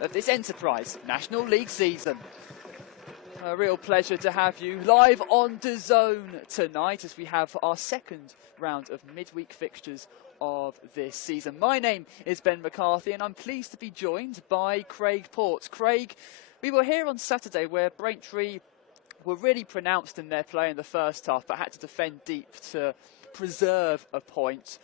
of this Enterprise National League season. A real pleasure to have you live on DAZN tonight as we have our second round of midweek fixtures of this season. My name is Ben McCarthy and I'm pleased to be joined by Craig Port. Craig, we were here on Saturday where Braintree were really pronounced in their play in the first half but had to defend deep to preserve a point.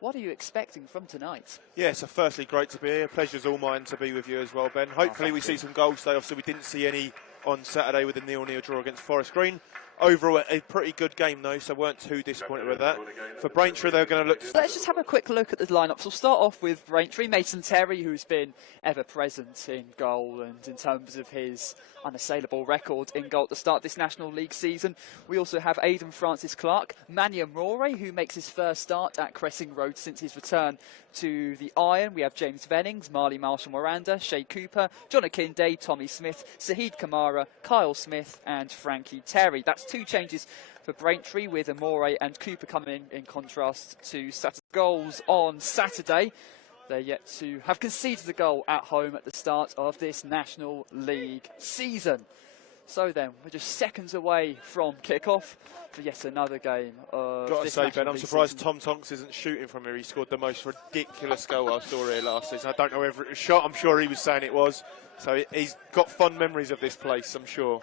What are you expecting from tonight? Yeah, so firstly, great to be here. Pleasure's all mine to be with you as well, Ben. Hopefully we see some goals today. Obviously we didn't see any on Saturday with the 0-0 draw against Forest Green. Overall, a pretty good game though, so weren't too disappointed with that. For Braintree, they're going to look... Let's just have a quick look at the lineups. We'll start off with Braintree. Mason Terry, who's been ever present in goal and in terms of his unassailable record in goal at the start of this National League season. We also have Aidan Francis Clark, Mania Moray, who makes his first start at Cressing Road since his return to the Iron. We have James Vennings, Marley Marshall-Miranda, Shay Cooper, John Akinde, Tommy Smith, Sahid Kamara, Kyle Smith and Frankie Terry. That's two changes for Braintree, with Amore and Cooper coming in contrast to Saturday's goals on Saturday. They're yet to have conceded a goal at home at the start of this National League season. So then, we're just seconds away from kick-off for yet another game of Got to this say, National Ben, I'm League surprised season. Tom Tonks isn't shooting from here. He scored the most ridiculous goal I saw here last season. I don't know whether it was shot. I'm sure he was saying it was. So he's got fond memories of this place, I'm sure.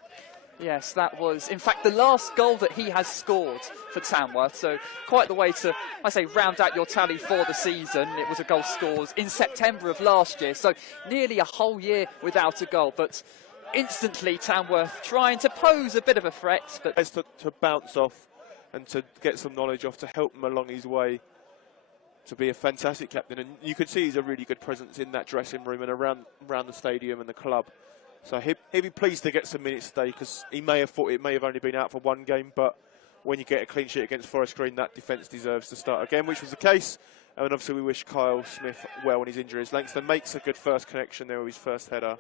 Yes, that was, in fact, the last goal that he has scored for Tamworth. So quite the way to, I say, round out your tally for the season. It was a goal scored in September of last year. So nearly a whole year without a goal. But instantly, Tamworth trying to pose a bit of a threat. But to bounce off and to get some knowledge off to help him along his way to be a fantastic captain. And you can see he's a really good presence in that dressing room and around the stadium and the club. So he'll be pleased to get some minutes today, because he may have thought it may have only been out for one game, but when you get a clean sheet against Forest Green, that defence deserves to start again, which was the case. And obviously we wish Kyle Smith well on his injuries. Langston makes a good first connection there with his first header.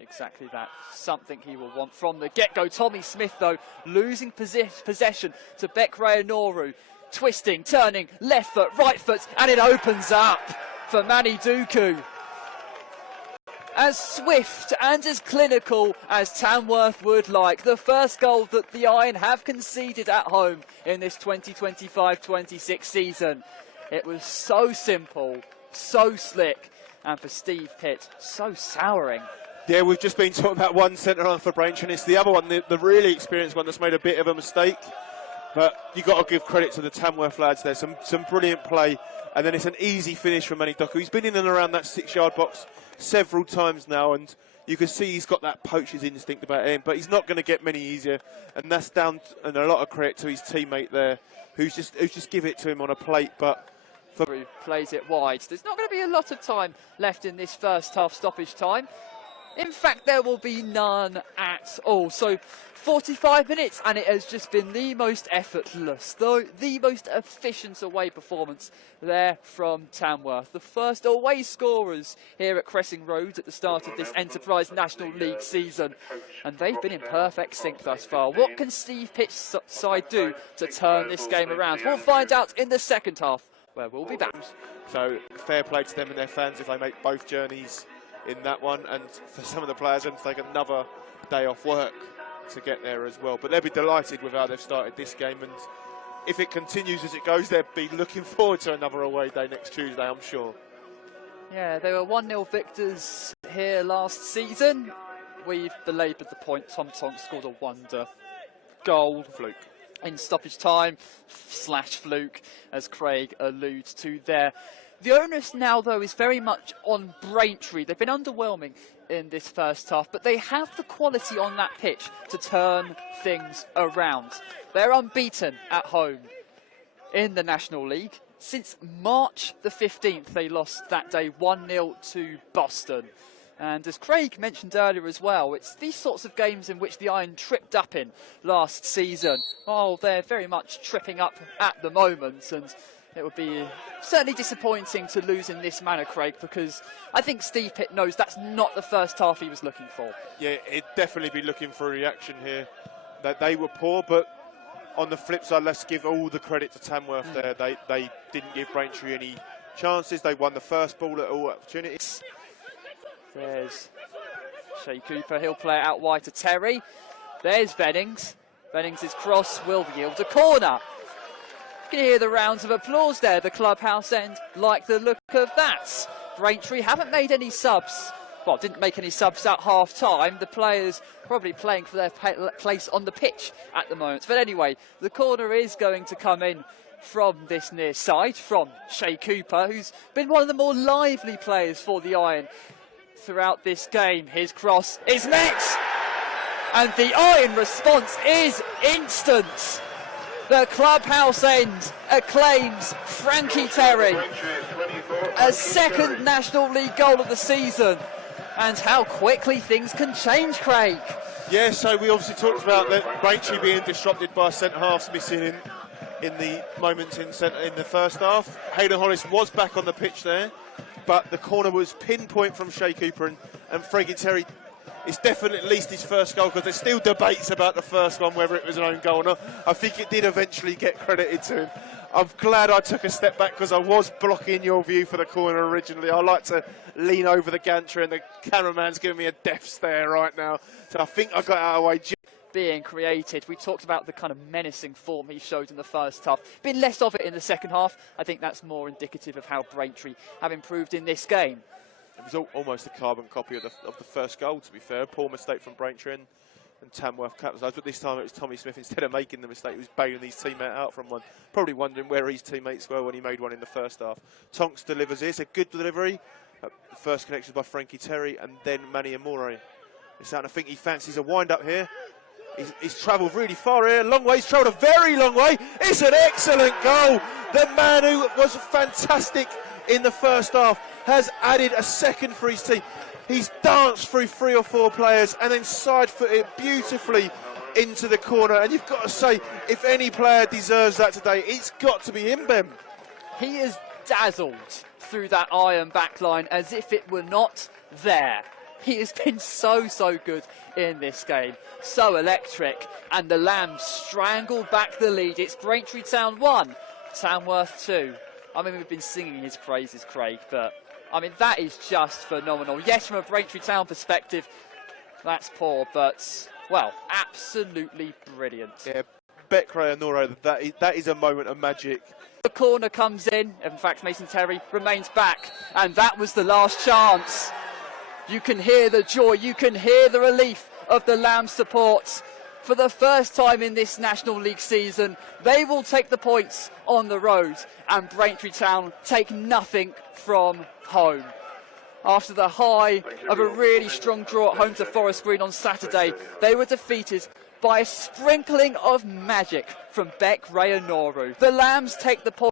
Exactly that. Something he will want from the get-go. Tommy Smith, though, losing possession to Bekray Noru. Twisting, turning, left foot, right foot, and it opens up for Manny Dooku. As swift and as clinical as Tamworth would like. The first goal that the Iron have conceded at home in this 2025-26 season. It was so simple, so slick, and for Steve Pitt, so souring. Yeah, we've just been talking about one centre-half for Braintree, and it's the other one, the really experienced one, that's made a bit of a mistake. But you've got to give credit to the Tamworth lads there. Some brilliant play, and then it's an easy finish from Manny Dooku. He's been in and around that 6-yard box several times now, and you can see he's got that poacher's instinct about him, but he's not going to get many easier, and that's down and a lot of credit to his teammate there, who's just give it to him on a plate. But Who plays it wide. There's not going to be a lot of time left in this first half stoppage time. In fact, there will be none at all. So 45 minutes, and it has just been the most effortless, the most efficient away performance there from Tamworth. The first away scorers here at Cressing Road at the start of this Enterprise National League season. And they've been in perfect sync thus far. What can Steve Pitt's side do to turn this game around? We'll find out in the second half, where we'll be back. So fair play to them and their fans if they make both journeys in that one, and for some of the players them to take another day off work to get there as well. But they'll be delighted with how they've started this game, and if it continues as it goes, they'll be looking forward to another away day next Tuesday, I'm sure. Yeah, they were 1-0 victors here last season. We've belaboured the point. Tom Tonks scored a wonder goal. Fluke. In stoppage time, / fluke, as Craig alludes to there. The onus now, though, is very much on Braintree. They've been underwhelming in this first half, but they have the quality on that pitch to turn things around. They're unbeaten at home in the National League. Since March the 15th, they lost that day 1-0 to Boston. And as Craig mentioned earlier as well, it's these sorts of games in which the Iron tripped up in last season. Oh, they're very much tripping up at the moment, and it would be certainly disappointing to lose in this manner, Craig, because I think Steve Pitt knows that's not the first half he was looking for. Yeah, he'd definitely be looking for a reaction here. That they were poor, but on the flip side, let's give all the credit to Tamworth there. They didn't give Braintree any chances. They won the first ball at all opportunities. There's Shea Cooper, he'll play it out wide to Terry. There's Vennings. Vennings' cross will yield a corner. You can hear the rounds of applause there, the clubhouse end, like the look of that. Braintree haven't made any subs. Well, didn't make any subs at half-time. The players probably playing for their place on the pitch at the moment. But anyway, the corner is going to come in from this near side, from Shea Cooper, who's been one of the more lively players for the Iron throughout this game. His cross is met, and the Iron response is instant. The clubhouse end acclaims Frankie Terry, a second National League goal of the season. And how quickly things can change, Craig. Yeah, so we obviously talked about that Braintree being disrupted by centre-halves missing in the moments in the first half. Hayden Hollis was back on the pitch there, but the corner was pinpoint from Shea Cooper, and Frankie Terry, it's definitely at least his first goal, because there's still debates about the first one, whether it was an own goal or not. I think it did eventually get credited to him. I'm glad I took a step back, because I was blocking your view for the corner originally. I like to lean over the gantry, and the cameraman's giving me a death stare right now. So I think I got out of the way. Being created. We talked about the kind of menacing form he showed in the first half. Been less of it in the second half. I think that's more indicative of how Braintree have improved in this game. It was almost a carbon copy of the first goal, to be fair. Poor mistake from Braintree and Tamworth capitalised, but this time it was Tommy Smith. Instead of making the mistake, he was bailing his teammate out from one. Probably wondering where his teammates were when he made one in the first half. Tonks delivers this, a good delivery. The first connection by Frankie Terry, and then Manny Amore. I think he fancies a wind-up here. He's travelled really far here, a long way. He's travelled a very long way. It's an excellent goal. The man who was fantastic in the first half has added a second for his team. He's danced through 3 or 4 players and then side-footed beautifully into the corner. And you've got to say, if any player deserves that today, it's got to be him, Ben. He is dazzled through that Iron backline as if it were not there. He has been so good in this game. So electric. And the Lambs strangled back the lead. It's Braintree Town 1, Tamworth 2. I mean, we've been singing his praises, Craig, but I mean, that is just phenomenal. Yes, from a Braintree Town perspective, that's poor, but, well, absolutely brilliant. Yeah, Becre and Noro, that is a moment of magic. The corner comes in. In fact, Mason Terry remains back, and that was the last chance. You can hear the joy, you can hear the relief of the Lambs supports. For the first time in this National League season, they will take the points on the road, and Braintree Town take nothing from home. After the high of a really strong draw at home to Forest Green on Saturday, they were defeated by a sprinkling of magic from Becre and Noru. The Lambs take the points.